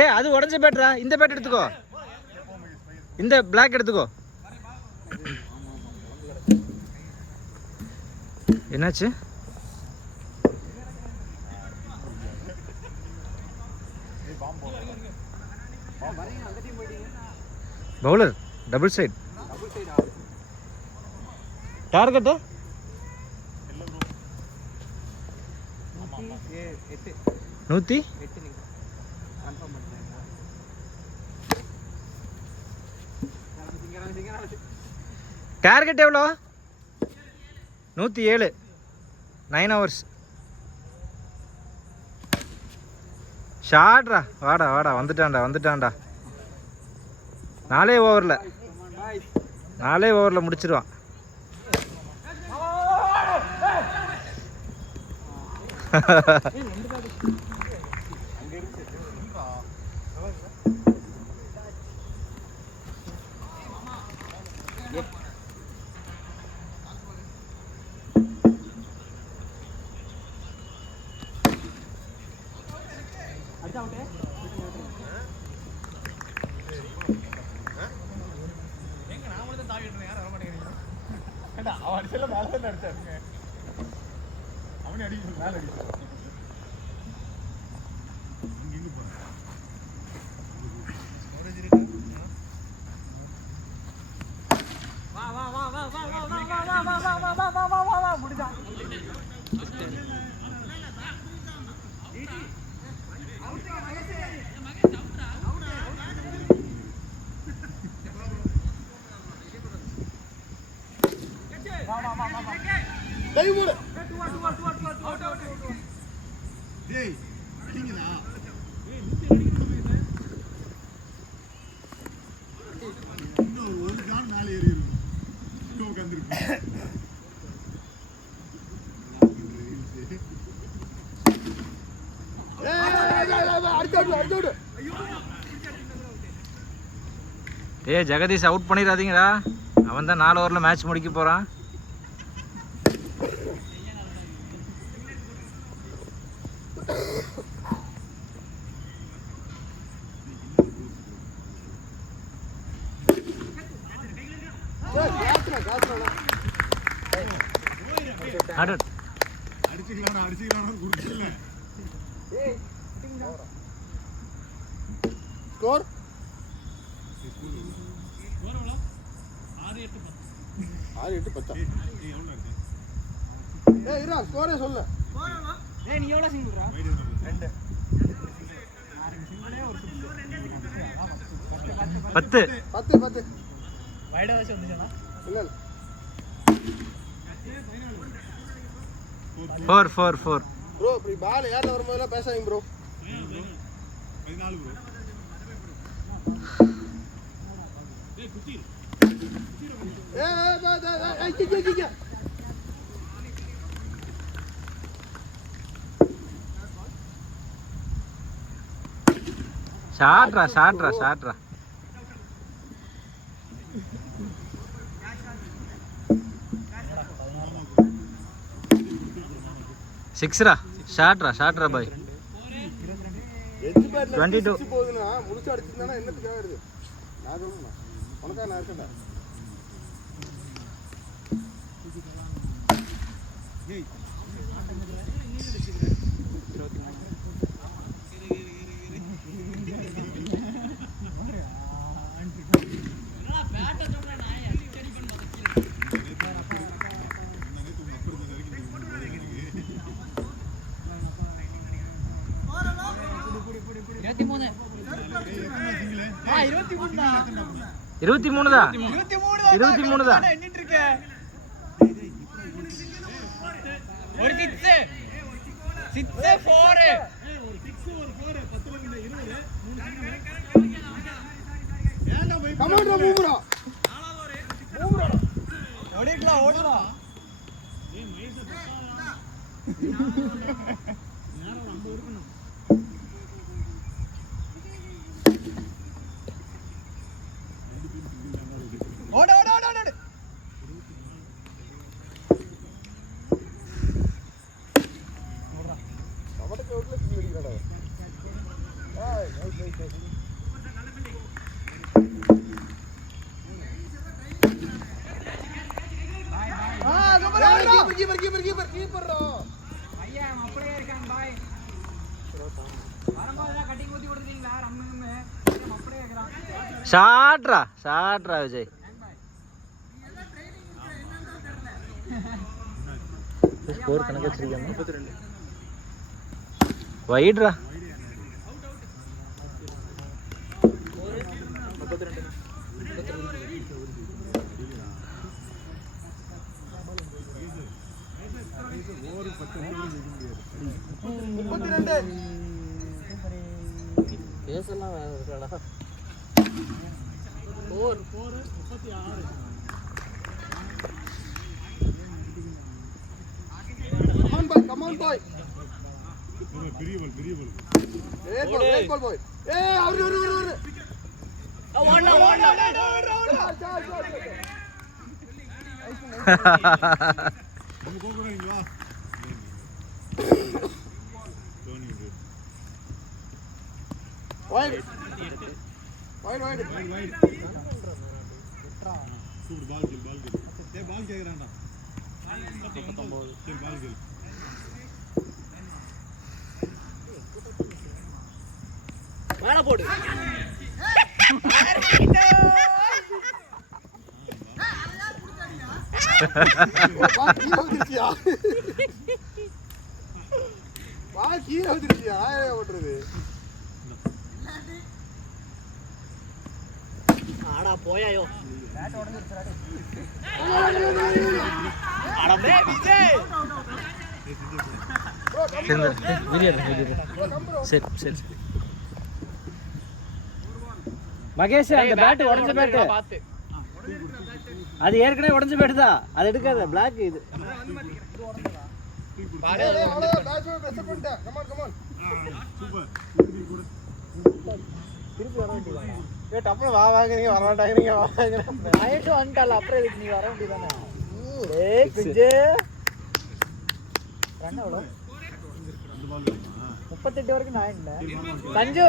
ஏய் அது உடஞ்ச பேட்டரா, இந்த பேட் எடுத்துக்கோ, இந்த பிளாக் எடுத்துக்கோ. என்னாச்சு? Bowler double side target 108. Target எவ்வளோ? 107. 9 hours. ஷாட்ரா, வாடா வாடா, வந்துட்டான்டா. 4 ஓவரில் முடிச்சிருவான். ஏய் ஜெகதீஷ் அவுட் பண்ணிடாதீங்கடா, அவன் தான் 4 ஓவரில் மேட்ச் முடிக்க போகிறான். ஸ்கோர் 6-8-10. ஏய் இரா ஸ்கோரே சொல்லு. ஏய் நீ எவ்வளவு சிங்கிள்ரா? 2. 10 வைடா வச்சு வந்துச்சனா? இல்ல 4. ப்ரோ இப்படி பால் ஏர்ல வரும்போது பேசாதீங்க ப்ரோ. 14 ப்ரோ. ஏய் குட்டி. ஏய் கிக்க. ஷாட்ரா. சிக்ஸ்ரா, ஷாட்ரா பாய். 22 போகுதுன்னா முடிச்சு அடிச்சிருந்தானா என்னத்துக்காக வருது? நான் சொல்லுங்க உனக்கா நான் இருக்கேன்டா. ஏய் இருபத்தி மூணு தான் எண்ணிட்டு இருக்க. ஒரு 6 4 கமாண்டா மூவ்ரா ஓடிடலாம். ஓடு. கீப்பர்ரா ஐயா அப்படியே இருக்கான் பாய் வரும்போது கட்டிங் ஊத்தி கொடுத்தீங்களா ரம்முன்னு அப்படியே இருக்கான் ஷாட்ரா விஜய். ஸ்கோர் கணக்கு வச்சிருக்காங்க. 32 வைட்ரா. 32 பேசலாம் இருக்காடா 4 come on boy பெரிய பால் great ball boy அவரு நம்ம கோகுறீங்க வா wide சூப்பர் பால் கேக்குறான்டா 19 சரி பால் கேள் மேல போடு கீழே வந்துருச்சியா ஓட்டுறது ஆடா போயாயோ சரி மகேஷ், அந்த பேட் உடஞ்ச பேட் அது ஏற்கனவே உடஞ்ச பேட் தான், அது எடுக்காத. பிளாக் இது டப்புனு வா வாங்குறீங்க வர மாட்டாங்க ஆயிட்டு வந்துட்டால அப்புறம் இதுக்கு நீ வர வேண்டியதானே. ஏய் குஞ்சு ரன் எவ்வளோ 38 வரைக்கும் நான் இல்லை. சஞ்சு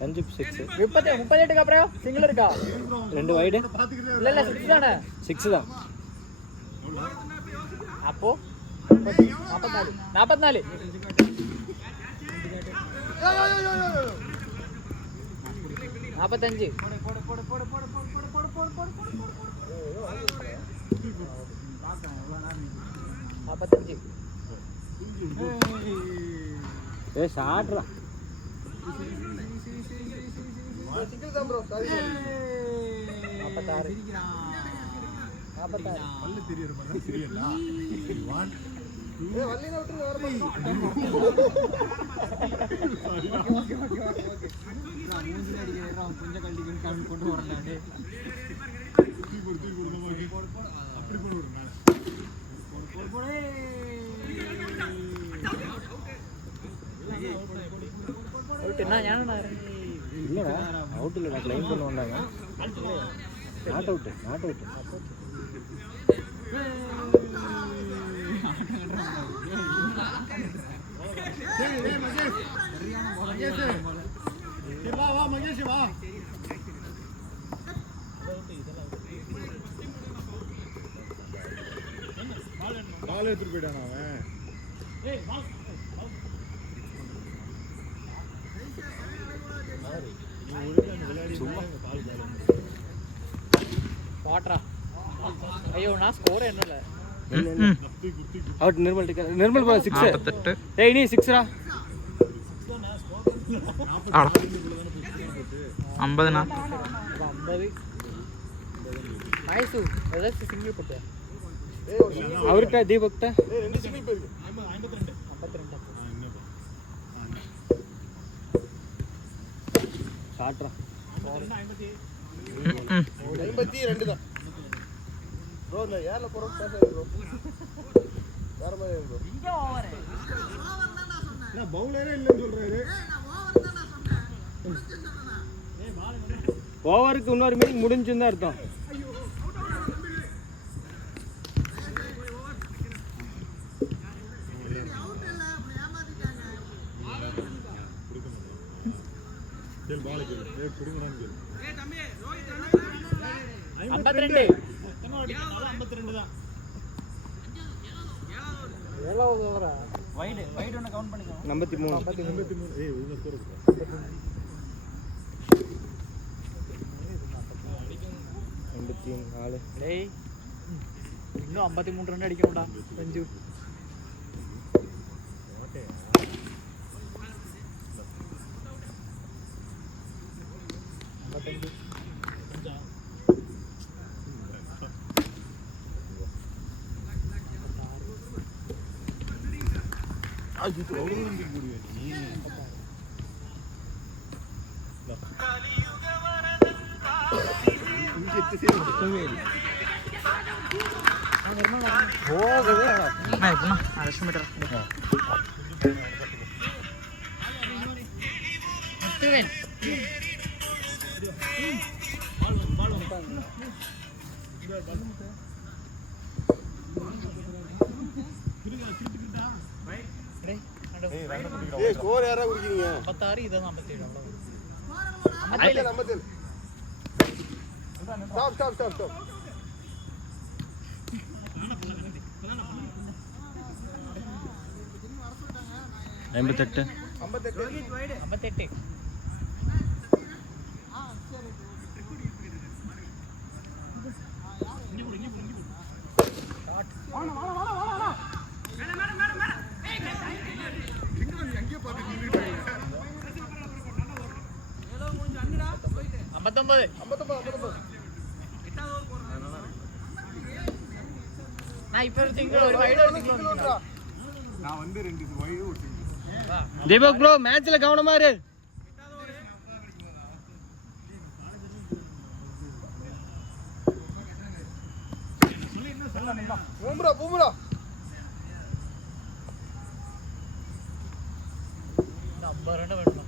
38க்கு அப்புறம் சிங்கிள் இருக்கா? 2 வைடு இல்ல 6 தானே? 6 தான். அப்போ 44 45 45 ஷாட்ரா. சிங்கிள் தான் ப்ரோ சாரி 46 பல்ல தெரியற மாதிரி தெரியல 1 வள்ளின விட்டு வர கொஞ்சம் கல்வி கொண்டு வரலாம் அப்படி போடு இல்லடா அவுட் இல்லடா, கிளைம் பண்ணுவாங்க. நாட் அவுட் மகேஷ் வா பால் எடுத்துட்டு போயிட்டானா வாட்ரா. ஐயோ நான் ஸ்கோர் என்னல அவுட். நிர்மல் பால் 6. ஏய் நீ 6ரா. 50 நைஸ். ஏதாச்சும் சிங்கிள் போட்டு அவர்கிட்ட தீபக்ட்ட ரெண்டு சிங்கிள் போயிருக்கு 52 ஷாட்ரா. 52 தான் ப்ரோ. இந்த ஏர்ல போறோம் பேசாதீங்க ப்ரோ, வேற மாதிரி ப்ரோ. இங்க ஓவர் நான் பவுலரே இல்லன்னு சொல்றாரு. ஓவருக்கு இன்னொரு மீனிங் முடிஞ்சுன்னு தான் அர்த்தம். கேள் பால் கேள். ஏய் குடுங்கறான்னு கேள். 52 52 தான். ஏழாவது ஓவரா வைடு ஒன்று கவுண்ட் பண்ணிக்கோ. 53. 83. ஏய் ஒழுங்கா ஸ்கோர் இருக்கு. 84. டேய் இன்னும் 53 ரன் அடிக்கணும்டா சஞ்சு. ஏய் ஸ்கோர் யாரா குடிக்கிறீங்க? 56 இதான் 57 அவ்வளவு. 57. ஸ்டாப். 58. 58. நான் இப்ப ஒரு சிங்கிள் ஒரு வைட் ஒரு சிங்கிள் நான் வந்து 2 வைடு ஓட்டிங்க. தீபக் ப்ரோ மேட்ச்ல கவனமா இரு. பூம்ரா. 50 ரன் வேணும்.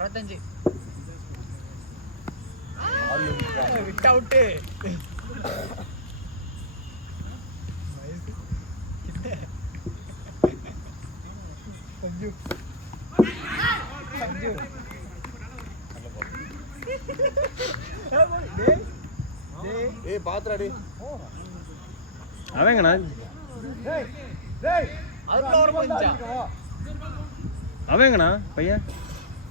65. விட் அவுட். ஏய் பாத்ரா டேய். அவங்கண்ணா அதுக்குள்ள ஒரு பஞ்சா. அவங்கண்ணா பையன்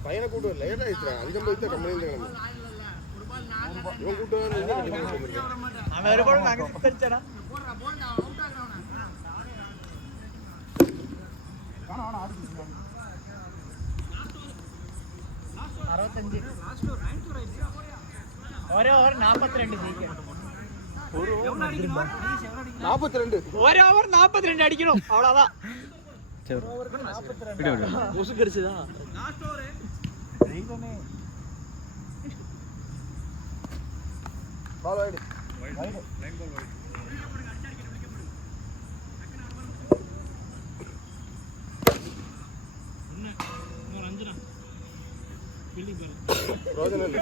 பையனை கூட்டு லேட் ஆயிடுச்சு. அங்கே போய் தான் கம்பெனில கிளம்பு. இவன் கூட்டு வந்து அவன் ஒரு போட நாங்க சித்தரிச்சடா. ஒரே ஓவர் 42 சீக்கிரம். 42. ஒரே ஓவர் 42 அடிக்கணும் அவ்வளவுதான். முசு கடிச்சுதா ball wide. Line ball wide. ரோஜன் இல்ல.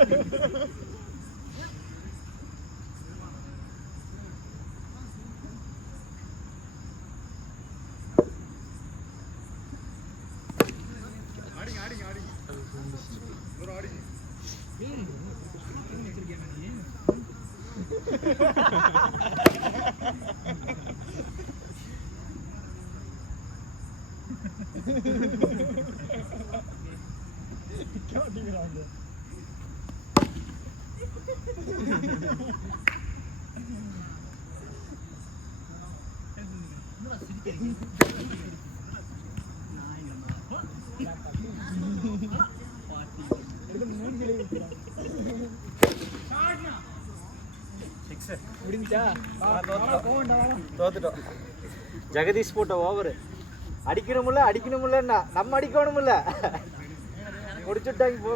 ஆடிங்க. ஒரு ஆடிங்க. முடிஞ்சா தோத்துட்டோம். ஜெகதீஷ் போட்ட ஓவர் அடிக்கணும்ல நம்ம அடிக்கணும்ல முடிச்சுட்டாங்க போ.